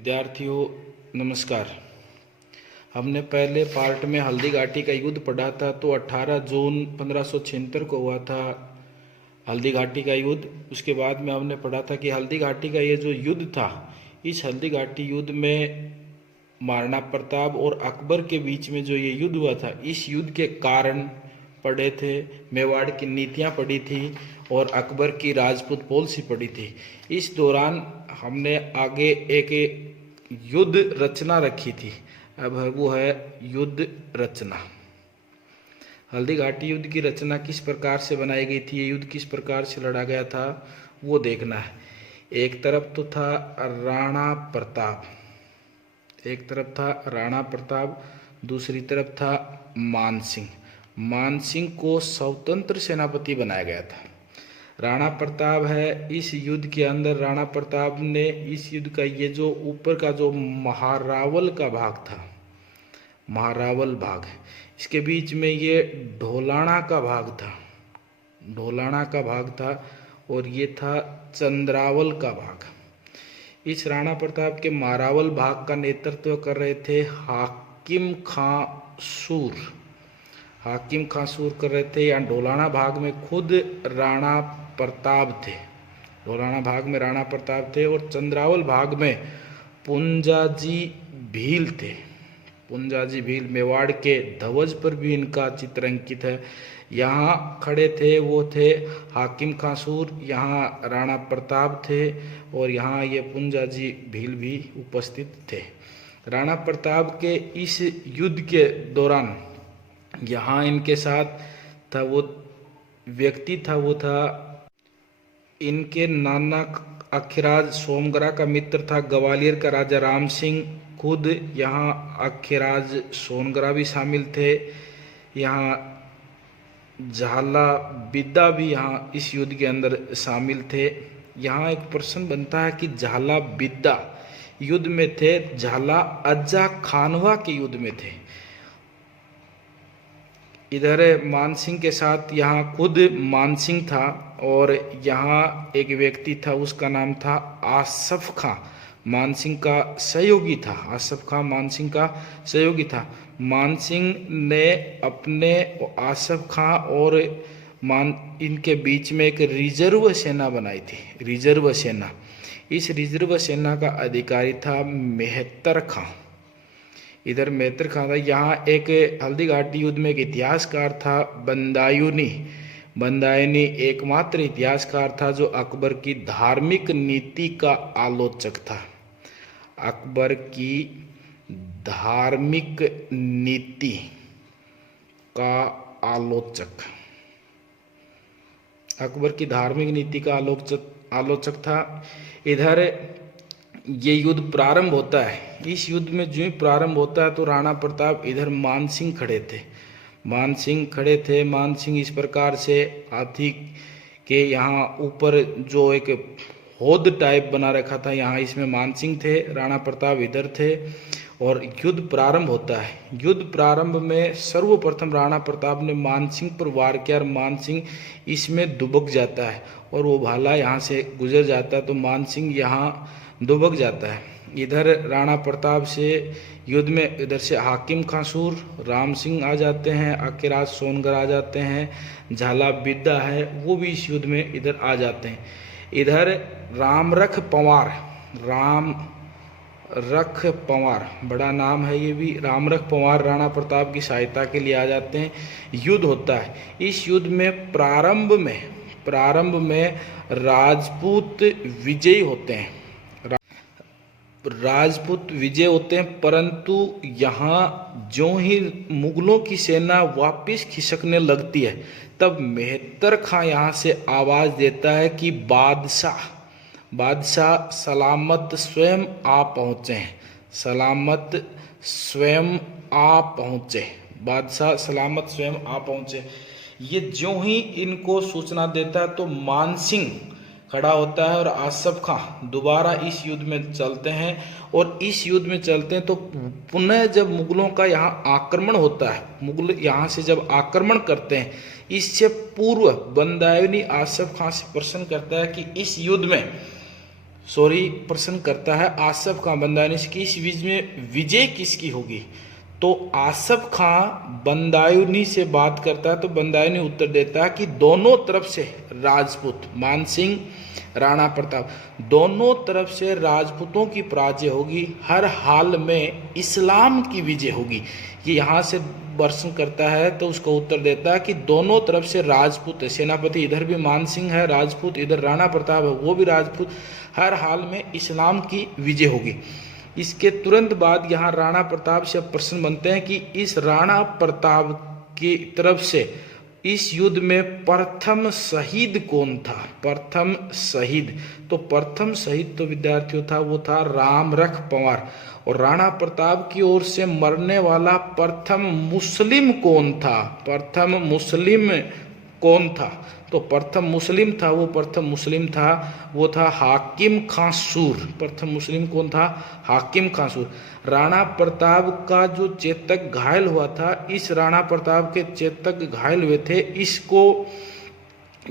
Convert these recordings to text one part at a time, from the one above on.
विद्यार्थियों नमस्कार। हमने पहले पार्ट में हल्दी घाटी का युद्ध पढ़ा था। तो 18 जून 1576 को हुआ था हल्दी घाटी का युद्ध। उसके बाद में हमने पढ़ा था कि हल्दी घाटी का ये जो युद्ध था, इस हल्दी घाटी युद्ध में महाराणा प्रताप और अकबर के बीच में जो ये युद्ध हुआ था, इस युद्ध के कारण पढ़े थे, मेवाड़ की नीतियाँ पढ़ी थी और अकबर की राजपूत पॉलिसी पढ़ी थी। इस दौरान हमने आगे एक युद्ध रचना रखी थी। अब वो है युद्ध रचना। हल्दी घाटी युद्ध की रचना किस प्रकार से बनाई गई थी, ये युद्ध किस प्रकार से लड़ा गया था, वो देखना है। एक तरफ तो था राणा प्रताप, एक तरफ था राणा प्रताप, दूसरी तरफ था मानसिंह। मानसिंह को स्वतंत्र सेनापति बनाया गया था। राणा प्रताप है, इस युद्ध के अंदर राणा प्रताप ने इस युद्ध का ये जो ऊपर का जो महारावल का भाग था, महारावल भाग, इसके बीच में ये ढोलाना का भाग था, ढोलाना का भाग था, और ये था चंद्रावल का भाग। इस राणा प्रताप के महारावल भाग का नेतृत्व कर रहे थे हाकिम खां सूर। हाकिम खां सूर कर रहे थे। यहाँ ढोलाना भाग में खुद राणा प्रताप थे, ढोलाना भाग में राणा प्रताप थे, और चंद्रावल भाग में पुंजाजी भील थे। पुंजाजी भील, मेवाड़ के ध्वज पर भी इनका चित्र अंकित है। यहाँ खड़े थे वो थे हाकिम खां सूर, यहाँ राणा प्रताप थे, और यहाँ ये पुंजाजी भील भी उपस्थित थे। राणा प्रताप के इस युद्ध के दौरान यहाँ इनके साथ था वो व्यक्ति था, वो था इनके नाना अखिराज सोमगरा का मित्र था ग्वालियर का राजा राम सिंह। खुद यहाँ अखिराज सोनगरा भी शामिल थे। यहाँ झाला बिद्दा भी यहाँ इस युद्ध के अंदर शामिल थे। यहाँ एक प्रश्न बनता है कि झाला बिद्दा युद्ध में थे, झाला अज्जा खानवा के युद्ध में थे। इधर मानसिंह के साथ यहाँ खुद मानसिंह था, और यहाँ एक व्यक्ति था, उसका नाम था आसफ खां, मानसिंह का सहयोगी था। आसफ खां मानसिंह का सहयोगी था। मानसिंह ने अपने आसफ खां और इनके बीच में एक रिजर्व सेना बनाई थी, रिजर्व सेना। इस रिजर्व सेना का अधिकारी था मेहतर खां। इधर मेहतर खां था। यहाँ एक हल्दी घाटी युद्ध में एक इतिहासकार था बंदायूनी। बंदायूनी एकमात्र इतिहासकार था जो अकबर की धार्मिक नीति का आलोचक था। अकबर की धार्मिक नीति का आलोचक, अकबर की धार्मिक नीति का आलोचक था। इधर ये युद्ध प्रारंभ होता है। इस युद्ध में जो ही प्रारंभ होता है तो राणा प्रताप इधर मानसिंह खड़े थे, मानसिंह खड़े थे। मानसिंह इस प्रकार से हाथी के यहाँ ऊपर जो एक होद टाइप बना रखा था, यहाँ इसमें मानसिंह थे, राणा प्रताप इधर थे, और युद्ध प्रारंभ होता है। युद्ध प्रारंभ में सर्वप्रथम राणा प्रताप ने मानसिंह पर वार किया, और मानसिंह इसमें दुबक जाता है, और वो भाला यहाँ से गुजर जाता है, तो मानसिंह यहाँ दुबक जाता है। इधर राणा प्रताप से युद्ध में इधर से हाकिम खां सूर, राम सिंह आ जाते हैं, अखिराज सोनगर आ जाते हैं, झाला बिद्दा है वो भी इस युद्ध में इधर आ जाते हैं। इधर रामरख पंवार, राम रख पंवार बड़ा नाम है ये भी, रामरख पंवार राणा प्रताप की सहायता के लिए आ जाते हैं। युद्ध होता है। इस युद्ध में प्रारंभ में राजपूत विजयी होते हैं, राजपूत विजय होते हैं, परंतु यहाँ जो ही मुगलों की सेना वापस खिसकने लगती है, तब मेहतर खां यहाँ से आवाज़ देता है कि बादशाह सलामत स्वयं आ पहुँचे हैं, सलामत स्वयं आ पहुँचे, बादशाह सलामत स्वयं आ पहुँचे। ये जो ही इनको सूचना देता है तो मानसिंह खड़ा होता है, और आसफ खां दोबारा इस युद्ध में चलते हैं। और इस युद्ध में चलते हैं तो पुनः जब मुगलों का यहाँ आक्रमण होता है, मुगल यहाँ से जब आक्रमण करते हैं, इससे पूर्व बंदायूनी आसफ खां से प्रश्न करता है कि इस युद्ध में सॉरी प्रश्न करता है आसफ खां बंदायूनी की इस विजय में विजय किसकी होगी। तो आसफ खां बंदायूनी से बात करता है तो बंदायूनी उत्तर देता है कि दोनों तरफ से राजपूत, मान सिंह, राणा प्रताप, दोनों तरफ से राजपूतों की पराजय होगी, हर हाल में इस्लाम की विजय होगी। ये यहाँ से प्रश्न करता है तो उसका उत्तर देता है कि दोनों तरफ से राजपूत है, सेनापति इधर भी मान सिंह है राजपूत, इधर राणा प्रताप है वो भी राजपूत, हर हाल में इस्लाम की विजय होगी। इसके तुरंत बाद यहाँ राणा प्रताप से प्रश्न बनते हैं कि इस राणा प्रताप की तरफ से इस युद्ध में प्रथम शहीद कौन था। प्रथम शहीद, तो प्रथम शहीद तो विद्यार्थियों था वो था रामरख पंवार। और राणा प्रताप की ओर से मरने वाला प्रथम मुस्लिम कौन था। प्रथम मुस्लिम कौन था, तो प्रथम मुस्लिम था वो था हाकिम खां सूर। प्रथम मुस्लिम कौन था, हाकिम खां सूर। राणा प्रताप का जो चेतक घायल हुआ था, इस राणा प्रताप के चेतक घायल हुए थे, इसको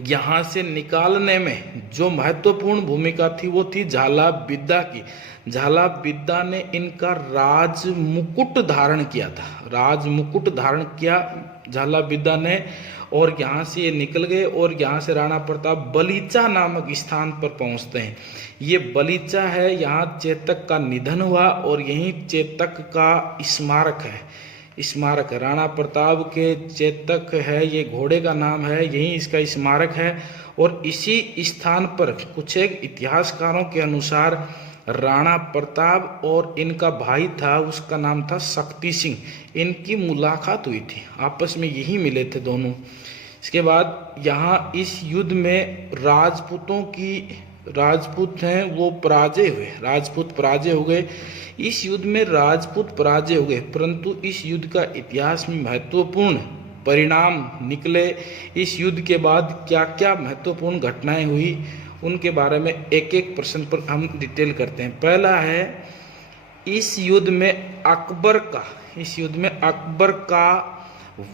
यहाँ से निकालने में जो महत्वपूर्ण भूमिका थी वो थी झाला बिद्दा की। झाला बिद्दा ने इनका राज मुकुट धारण किया था, राज मुकुट धारण किया झाला बिद्दा ने, और यहाँ से ये निकल गए और यहाँ से राणा प्रताप बलीचा नामक स्थान पर पहुँचते हैं। ये बलीचा है, यहाँ चेतक का निधन हुआ और यहीं चेतक का स्मारक है, राणा प्रताप के चेतक है, ये घोड़े का नाम है, यहीं इसका स्मारक है। और इसी स्थान पर कुछ एक इतिहासकारों के अनुसार राणा प्रताप और इनका भाई था, उसका नाम था शक्ति सिंह, इनकी मुलाकात हुई थी, आपस में यही मिले थे दोनों। इसके बाद यहाँ इस युद्ध में राजपूत हैं वो पराजय हुए, राजपूत पराजय हो गए। इस युद्ध में राजपूत पराजय हो गए, परंतु इस युद्ध का इतिहास में महत्वपूर्ण परिणाम निकले। इस युद्ध के बाद क्या क्या महत्वपूर्ण घटनाएं हुई उनके बारे में एक एक प्रश्न पर हम डिटेल करते हैं। पहला है इस युद्ध में अकबर का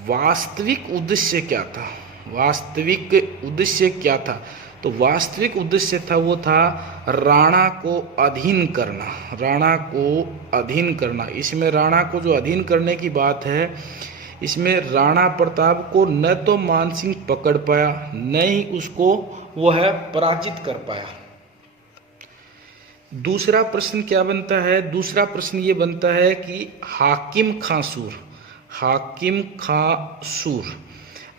वास्तविक उद्देश्य क्या था। वास्तविक उद्देश्य क्या था, तो वास्तविक उद्देश्य था वो था राणा को अधीन करना। इसमें राणा को जो अधीन करने की बात है, इसमें राणा प्रताप को न तो मान सिंह पकड़ पाया, न ही उसको वो है पराजित कर पाया। दूसरा प्रश्न क्या बनता है, दूसरा प्रश्न ये बनता है कि हाकिम खां सूर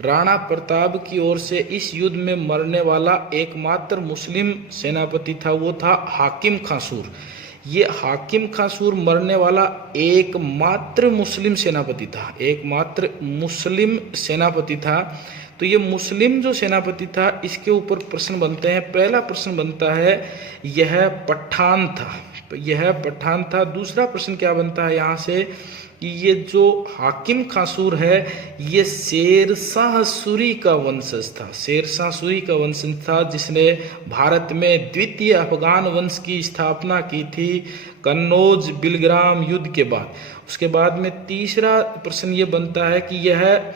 राणा प्रताप की ओर से इस युद्ध में मरने वाला एकमात्र मुस्लिम सेनापति था, वो था हाकिम खां सूर। ये हाकिम खां सूर मरने वाला एकमात्र मुस्लिम सेनापति था। तो ये मुस्लिम जो सेनापति था, इसके ऊपर प्रश्न बनते हैं। पहला प्रश्न बनता है यह पठान था। दूसरा प्रश्न क्या बनता है यहाँ से कि ये जो हाकिम खां सूर है ये शेरशाह सूरी का वंशज था, जिसने भारत में द्वितीय अफगान वंश की स्थापना की थी कन्नौज बिलग्राम युद्ध के बाद। उसके बाद में तीसरा प्रश्न ये बनता है कि यह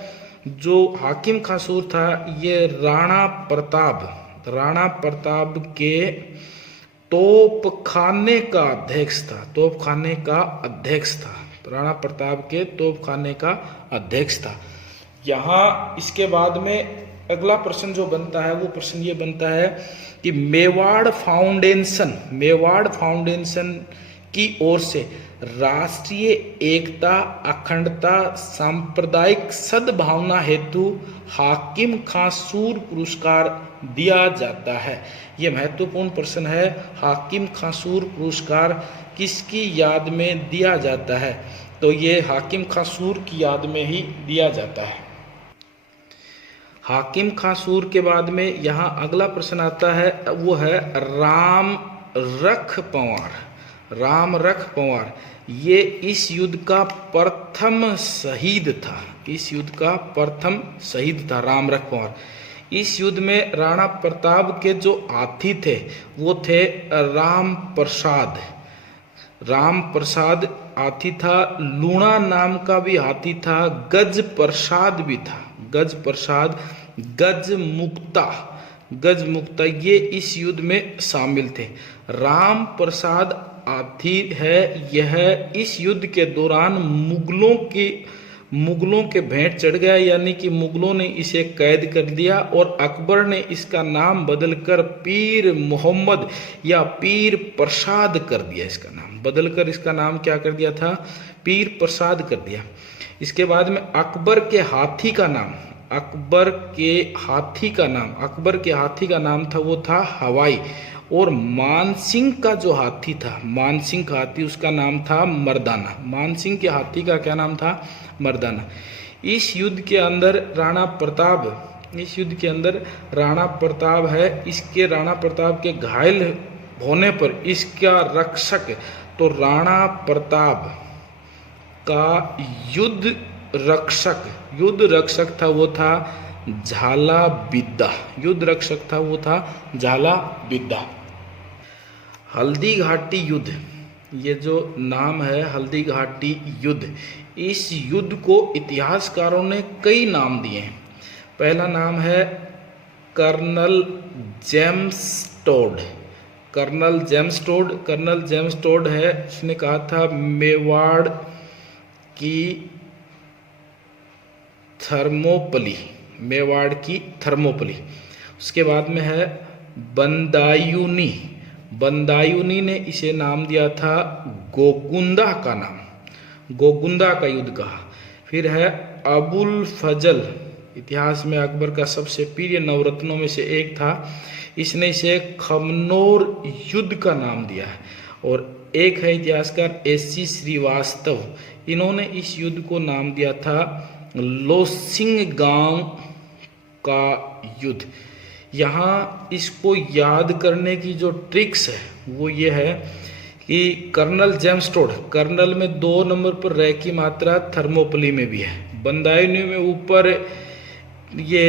जो हाकिम खां सूर था ये राणा प्रताप के तोपखाने का अध्यक्ष था। राणा प्रताप के तोपखाने का अध्यक्ष था। यहाँ इसके बाद में अगला प्रश्न जो बनता है वो प्रश्न ये बनता है कि मेवाड़ फाउंडेशन की ओर से राष्ट्रीय एकता, अखंडता, सांप्रदायिक सद्भावना हेतु हाकिम खां सूर पुरस्कार दिया जाता है। ये महत्वपूर्ण प्रश्न है। हाकिम खां सूर पुरस्कार किसकी याद में दिया जाता है, तो ये हाकिम खां सूर की याद में ही दिया जाता है। हाकिम खां सूर के बाद में यहाँ अगला प्रश्न आता है, वो है रामरख पंवार। ये इस युद्ध का प्रथम शहीद था। रामरख पंवार इस युद्ध में राणा प्रताप के जो हाथी थे वो थे राम प्रसाद हाथी था, लूणा नाम का भी हाथी था, गज प्रसाद भी था, गज मुक्ता गजमुक्ता ये इस युद्ध में शामिल थे। राम प्रसाद आथी है, यह इस युद्ध के दौरान मुगलों के भेंट चढ़ गया, यानी कि मुगलों ने इसे कैद कर दिया और अकबर ने इसका नाम बदलकर पीर मोहम्मद या पीर प्रसाद कर दिया। इसका नाम बदलकर इसका नाम क्या कर दिया था? पीर प्रसाद कर दिया। इसके बाद में अकबर के हाथी का नाम था वो था हवाई, और मानसिंह का जो हाथी था, मानसिंह का हाथी, उसका नाम था मर्दाना। मानसिंह के हाथी का क्या नाम था? मर्दाना। इस युद्ध के अंदर राणा प्रताप है, इसके राणा प्रताप के घायल होने पर इसका रक्षक, तो राणा प्रताप का युद्ध रक्षक था वो था झाला बिद्दा। हल्दी घाटी युद्ध, ये जो नाम है हल्दी घाटी युद्ध, इस युद्ध को इतिहासकारों ने कई नाम दिए हैं। पहला नाम है कर्नल जेम्स टोड है, उसने कहा था मेवाड़ की थर्मोपली। उसके बाद में है बंदायूनी ने इसे नाम दिया था गोगुंदा का युद्ध कहा। फिर है अबुल फजल, इतिहास में अकबर का सबसे प्रिय नवरत्नों में से एक था, इसने इसे खमनोर युद्ध का नाम दिया है। और एक है इतिहासकार एस.सी. श्रीवास्तव, इन्होंने इस युद्ध को नाम दिया था लोसिंगगांव का युद्ध। यहाँ इसको याद करने की जो ट्रिक्स है वो ये है कि कर्नल जेम्स टोड, कर्नल में 2 नंबर पर रह की मात्रा थर्मोपली में भी है, बंदायूनी में ऊपर ये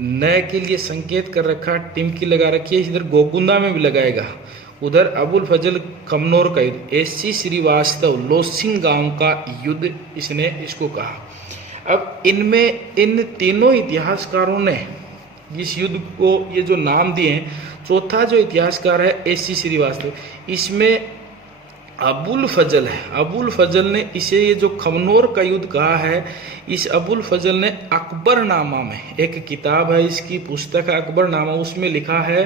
नए के लिए संकेत कर रखा, टिमकी लगा रखी है, इधर गोगुंदा में भी लगाएगा, उधर अबुल फजल खमनोर का युद्ध, एस.सी. श्रीवास्तव लोसिंगगांव का युद्ध, इसने इसको कहा। अब इन तीनों इतिहासकारों ने इस युद्ध को ये जो नाम दिए हैं, चौथा जो इतिहासकार है एस.सी. श्रीवास्तव, इसमें अबुल फजल ने इसे ये जो खमनोर का युद्ध कहा है, इस अबुल फजल ने अकबरनामा में, एक किताब है इसकी पुस्तक है अकबरनामा, उसमें लिखा है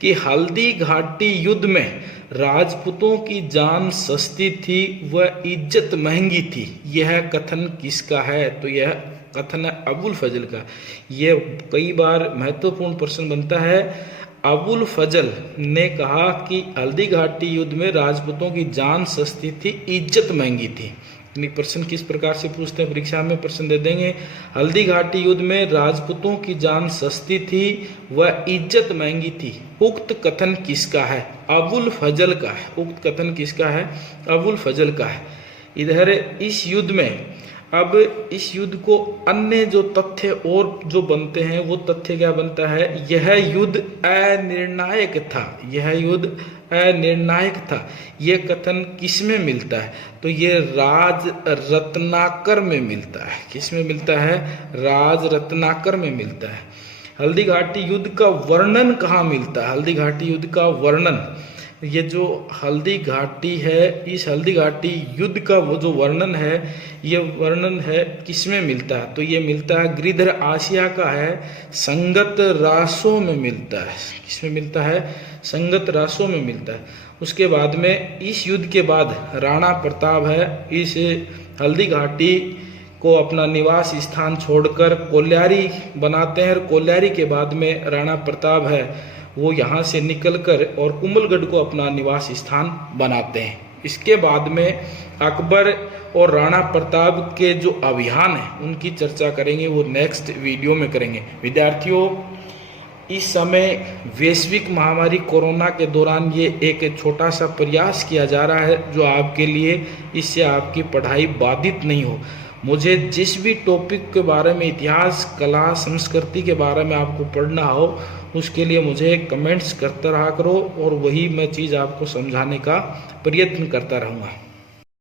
कि हल्दी घाटी युद्ध में राजपूतों की जान सस्ती थी व इज्जत महंगी थी। यह कथन किसका है? तो यह कथन है अबुल फजल का। यह कई बार महत्वपूर्ण प्रश्न बनता है। अबुल फजल ने कहा कि हल्दी घाटी युद्ध में राजपूतों की जान सस्ती थी, इज्जत महंगी थी। प्रश्न किस प्रकार से पूछते हैं, परीक्षा में प्रश्न दे देंगे, हल्दी घाटी युद्ध में राजपूतों की जान सस्ती थी व इज्जत महंगी थी, उक्त कथन किसका है? अबुल फजल का है। उक्त कथन किसका है? अबुल फजल का है। इधर इस युद्ध में, अब इस युद्ध को अन्य जो तथ्य और जो बनते हैं वो तथ्य क्या बनता है? यह युद्ध अनिर्णायक था। यह कथन किसमें मिलता है? तो ये राज रत्नाकर में मिलता है। किसमें मिलता है? राज रत्नाकर में मिलता है। हल्दी घाटी युद्ध का वर्णन कहाँ मिलता है? हल्दी घाटी युद्ध का वर्णन, ये जो हल्दी घाटी है, इस हल्दी घाटी युद्ध का वो जो वर्णन है, ये वर्णन है किसमें मिलता है? तो ये मिलता है गिरिधर आसिया का है, संगत रासों में मिलता है। किसमें मिलता है? संगत रासों में मिलता है। उसके बाद में इस युद्ध के बाद राणा प्रताप है, इस हल्दी घाटी को अपना निवास स्थान छोड़कर कोल्यारी बनाते हैं, और कोल्यारी के बाद में राणा प्रताप है वो यहाँ से निकलकर और कुंभलगढ़ को अपना निवास स्थान बनाते हैं। इसके बाद में अकबर और राणा प्रताप के जो अभियान है उनकी चर्चा करेंगे, वो नेक्स्ट वीडियो में करेंगे। विद्यार्थियों, इस समय वैश्विक महामारी कोरोना के दौरान ये एक छोटा सा प्रयास किया जा रहा है जो आपके लिए, इससे आपकी पढ़ाई बाधित नहीं हो। मुझे जिस भी टॉपिक के बारे में, इतिहास, कला, संस्कृति के बारे में आपको पढ़ना हो, उसके लिए मुझे कमेंट्स करते रहा करो और वही मैं चीज़ आपको समझाने का प्रयत्न करता रहूँगा।